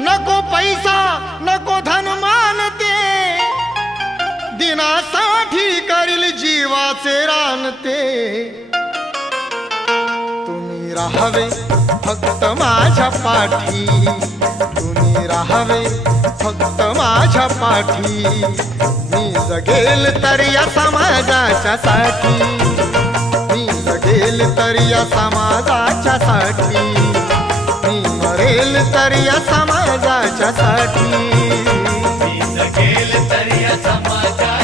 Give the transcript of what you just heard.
नको पैसा नको धन मानते, दिनासाठी करील जीवाचे रानते। तुम्ही राहावे फक्त माझ्या पाठी, तुम्ही राहावे फक्त माझ्या पाठी। मी जगेल तर या समाजाच्या साठी, मी जगेल तर या समाजाच्या साठी, मी मरेल तर या समाजाच्या साठी, मी जगेल तर या समाजाच्या